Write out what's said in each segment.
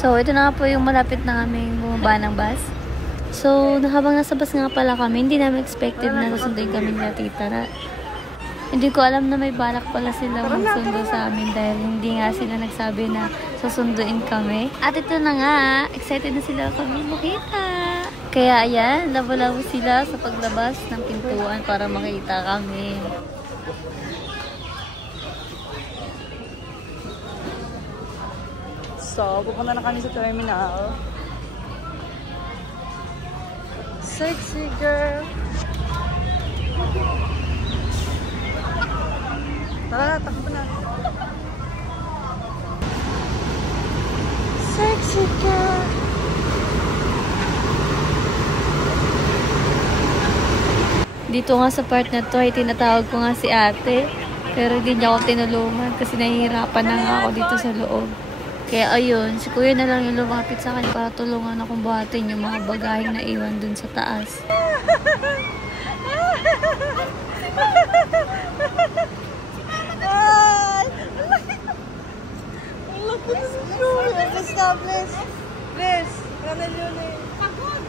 So, ito na nga po yung malapit na kami bumaba ng bus. So, habang nasa bus nga pala kami, hindi namin expected na susunduin kami nila tita. Hindi ko alam na may balak pala sila magsundo sa amin dahil hindi nga sila nagsabi na susunduin kami. At ito na nga, excited na sila kami makita. Kaya ayan, labo-labo sila sa paglabas ng pintuan para makita kami. So, pupunta na kami sa terminal. Sexy girl! Tara, takbo na. Sexy girl! Dito nga sa part na to ay tinatawag ko nga si ate. Pero hindi niya ako tinulungan kasi nahihirapan na nga ako dito sa loob. Kaya ayun, si kuya na lang yung lumapit sa akin para tulungan akong buhatin yung mga bagaheng na iwan dun sa taas. Please, kanan yun eh. Pagod!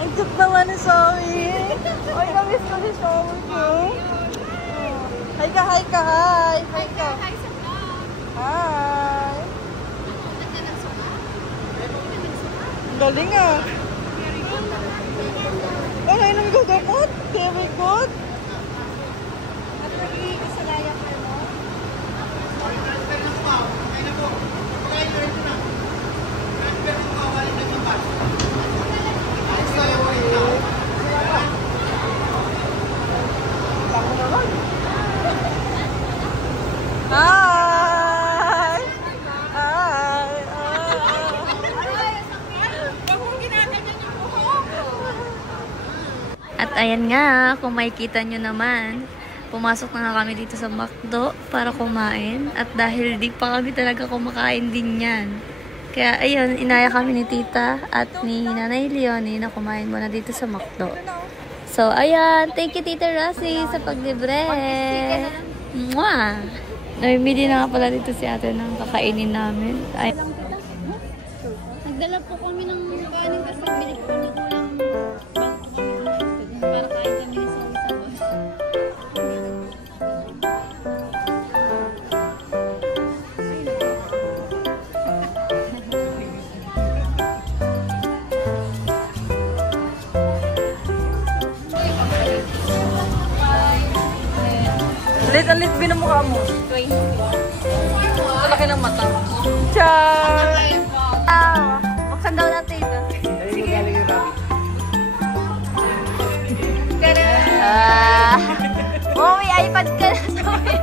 Ang cute naman ni Zoe. Ay, namiss ko si Zoe. Hi ka, hi ka, hi. Hi ka. Hi. Ang galing ah. Oh, ngayon ang gagapot. Very good. At nag-iigis sa laya ko mo. Transfer na po. Okay na po. Okay na rin na. Transfer na po. Walang nagmampas. Alis ka lang po ito. Bango naman. Hi! Hi! At ayan nga, kung makikita nyo naman, pumasok na nga kami dito sa McDo para kumain. At dahil di pa kami talaga kumakain din yan. Kaya ayun, inaya kami ni tita at ni Nanay Leonie na kumain muna dito sa McDo. So ayan, thank you Tita Rosie sa paglibre. Mwah! Namimili na nga pala dito si ate ng kakainin namin. Ay. Nagdala po kami ng kanin kasi bili ko na kulang para kain kami sa bus. Lit binamukha mo. 20. Ang laki ng mata. Char! Buksan daw natin ito. Sige. May iPad ka na sa amin.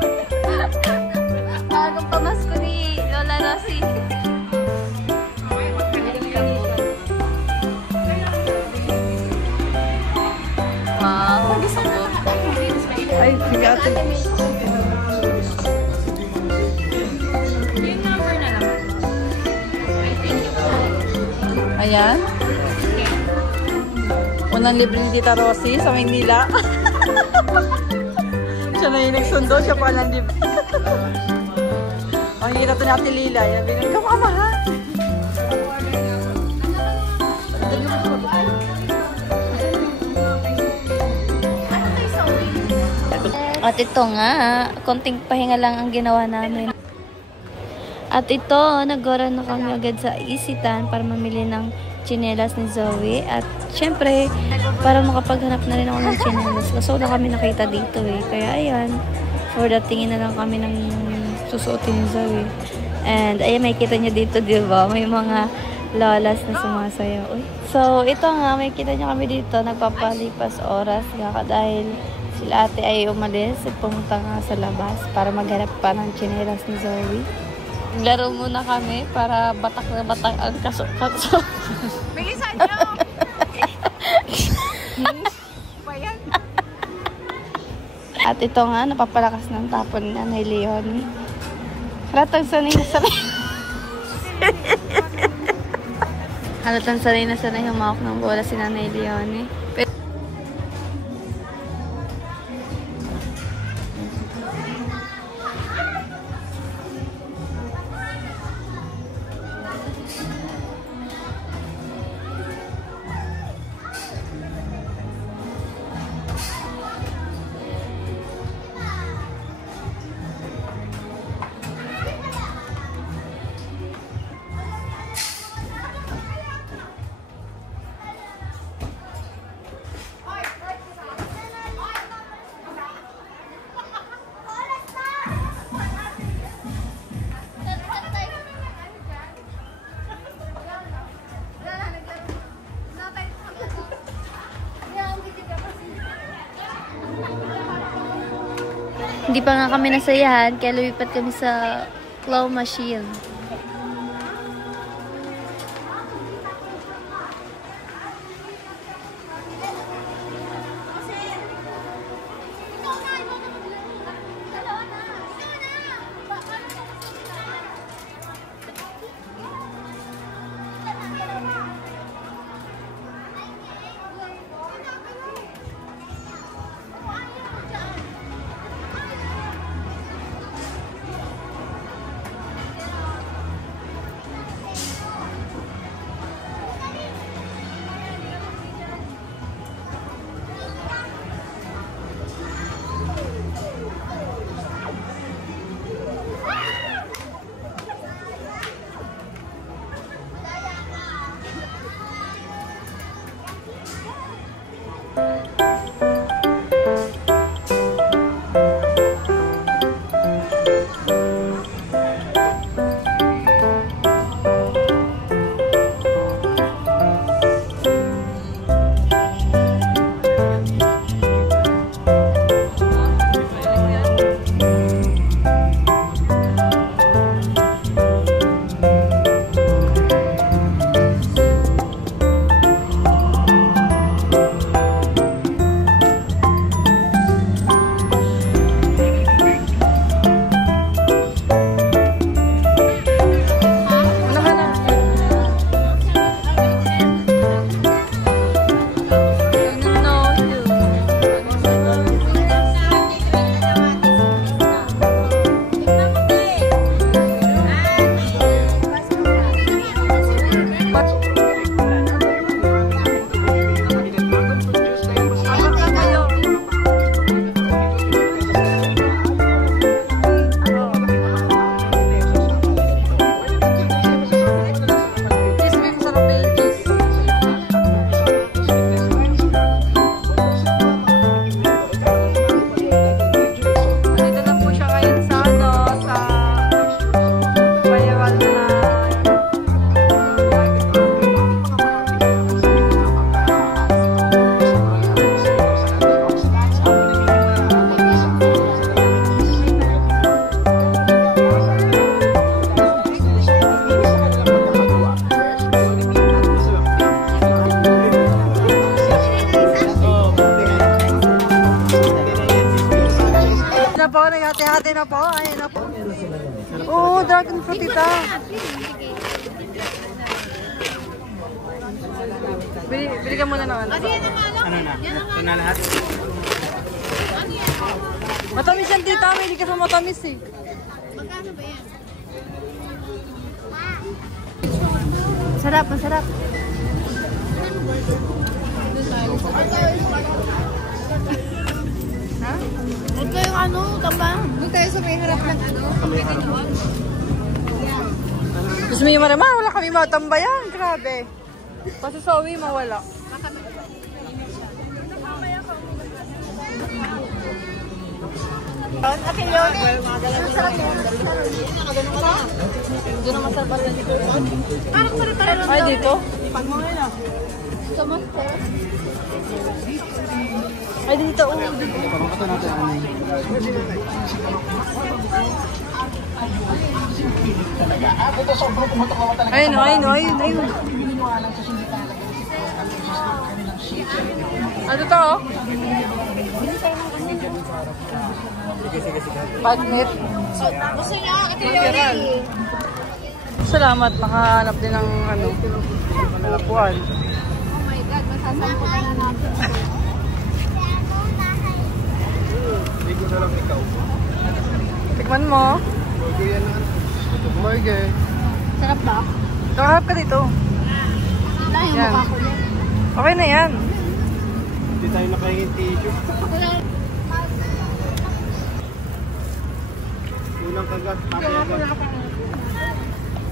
Bagong pamasko ni Lola Rosie. Wow, gusto ko. Ay, sige ate. Yung number na lang. Ayan. Unang libre ni Tita Rosie sa Maynila. Siya na yung nagsundo, siya pa lang libre. Ang hirap ito ni Ate Lila. Yan, binigay ka mama ha. At ito nga, konting pahinga lang ang ginawa namin. At ito, nag-gora na kami agad sa Isitan para mamili ng tsinelas ni Zoe. At syempre, para makapaghanap na rin ako ng tsinelas. Kasi wala kami nakita dito eh. Kaya ayan, for that tingin na lang kami ng susuotin ni Zoe. And ayan, makikita nyo dito, diba? May mga lolas na sumasayaw. Uy. So, ito nga, makikita nyo kami dito, nagpapalipas oras. Dahil sila ate ay umalis at pumunta nga sa labas para maghanap pa ng tsinelas ni Zoe. Laro muna kami para batak na batak ang kaso-kaso. Bilisan nyo! At ito nga, napapalakas ng tapon ni Nanay Leonie. Halatang sanay na sanay. Halatang sanay na sanay humawak ng bola si Nanay Leonie. Hindi pa nga kami nasayahan, kaya lumipat kami sa claw machine. Hati-hati na po. Ayun na po. Oo, dragon fruit ita. Bili ka muna ng ano. Ano na? Ito na lahat. Matamis yan tita. Hindi ka sa matamis eh. Magkano ba yan? Sarap, masarap. Ha? Ito yung ano, tambang. Doon tayo sa may harap ng ano. Gusto mo yung marama? Wala kami matambayan. Grabe. Kasi sa uwi, mawala. Ate Leon, masarap yan. Doon ang masarap lang dito. Parang pare-pare. Ay, dito? Pag mo ngayon ah. Ay, dito. Ayun. Ano to? Sige. Pagnet. Gusto niya, Ate Leon. Salamat, nakahanap din ng ano, upuan. Oh my God, masasampo na natin. Hindi ko lang ikaw. Tikman mo. Burger yan na. Burger. Sarap ba? Nakaharap ka dito. Wala yung mukha ko yan. Okay na yan. Hindi tayo nakahingin tissue. Unang kagat.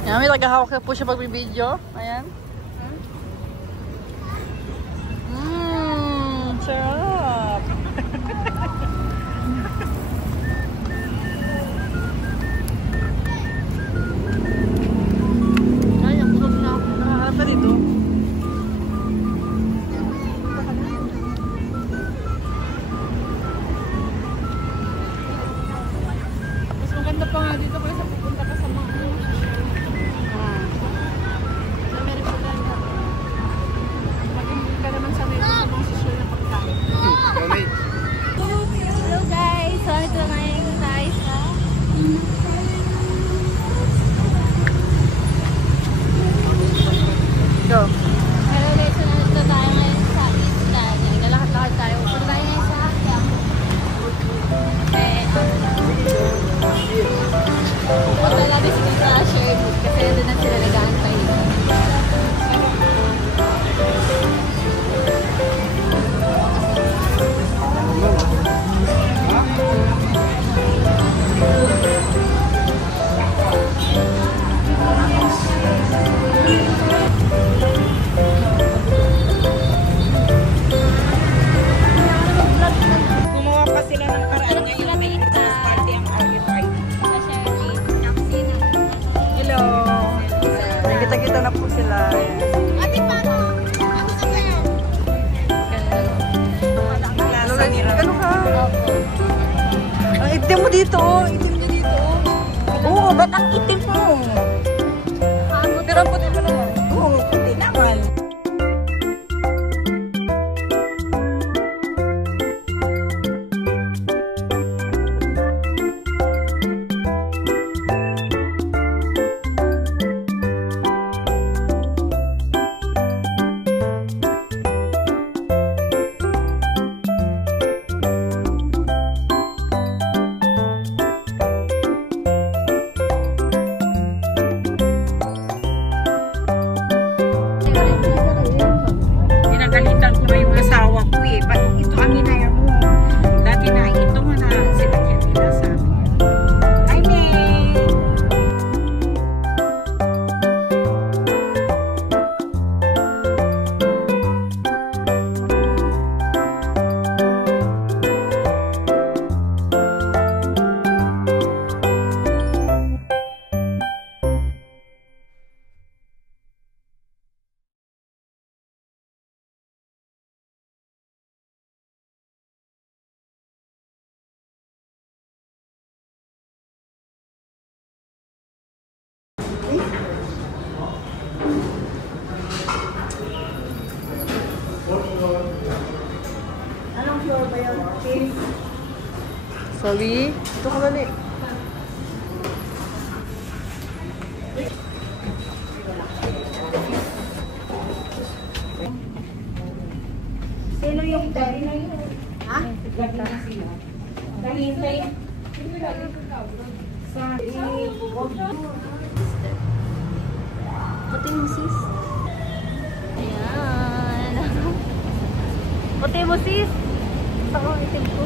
Yan, may tagahawak na po siya pag-video. Ayan. Sarap. Ay, ang busog na ako. Nakaharap ka dito. nga dito kasi sa pupunta ka sa mga sa Meripula na. Mag-hindi ka naman sa Meripula ng social na pagkain. Hello guys! So, ito ngayon tayo sa Go! hello guys! So, nandito tayo ngayon sa Eastland. Naglalakad-lakad tayo. Punta tayo ngayon sa Akyang. Punta natin sila sa Sherwood kasi nandun na sila nag-aantay. Gumawa pa sila ng paraan ngayon. May Christmas party ang RFI. Hello! Nakita-kita na po sila. Ate, paano? Ako sa kayo. Lalo ka? Ang itim mo dito, oh. Itim niya dito, oh. Oo, ba't ang itim mo? Pero ang puti mo naman. Oo, puti naman. Pinagalitan ko na yung asawa ko eh. Ba't ito ang inaya mo? Dati na, ito nga na sinakyan nila sa amin. Hi, May! Anong floor ba yun? Sorry? Ito ka bali. Sino yung daddy na yun? Ha? Dahintay. Sa Puti mo sis. Ayan. Puti mo sis. Ako, itim ko.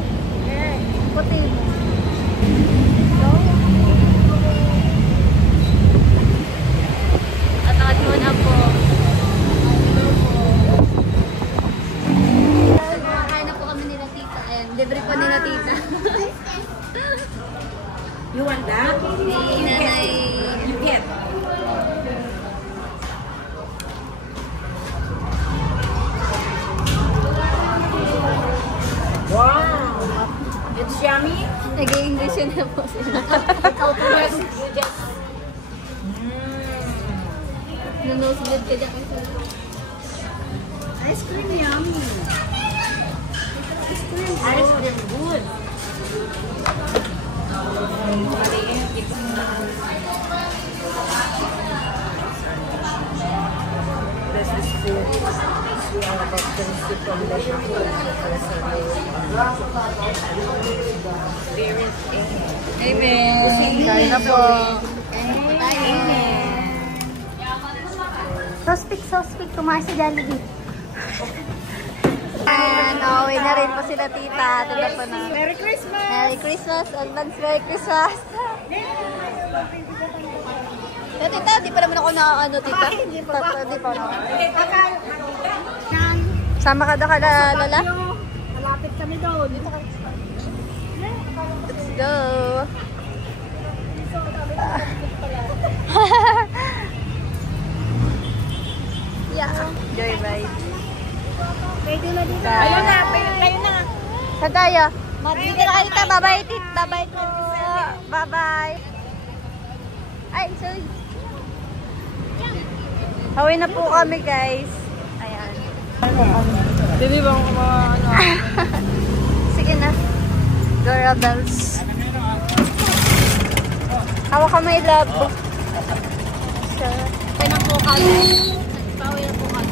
Puti mo. At nakatiwan na po. Kumakain na po kami nila tita. Ayan, libre po nila tita. You want that? Ni nanay. You get. Wow! It's yummy. Nag-i-English yun na po sila. Nanusbid ka dyan. Ice cream yummy. Ice cream good. This is food. We are about to receive from the Amen. Kain na po. Amen. Sospik, kumain sa Jollibee. And uwi na rin po sila tita. Tanda po na. Merry Christmas! Merry Christmas! Advance Merry Christmas! Tita, di pa naman ako na tita. Di pa na. Sama ka daw ka lala? Malapit kami doon. Let's go! Yeah. Joy bye. Pwede na dito. Ayun na, kayo na. Saan tayo? Dito na kayo. Bye-bye, tit. Bye-bye po. Bye-bye. Ay, sorry. Haway na po kami, guys. Ayan. Hindi ba mga ano? Sige na. Dora Bells. Hawa ka may love. Sure. Pwede na po kami. Paway na po kami.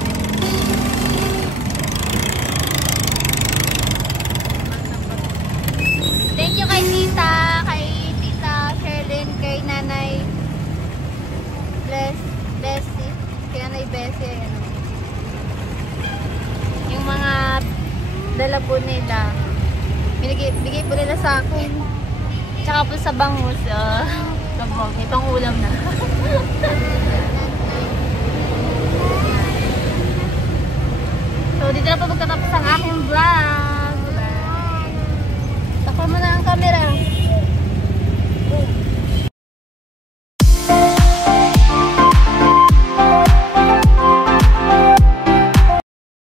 Thank you kay Tita Sherlyn, kay Nanay Bessie, kay Nanay Bessie, ano. Yung mga dala po nila, bigay po nila sa akin. Tsaka po sa bangus, itong ulam na.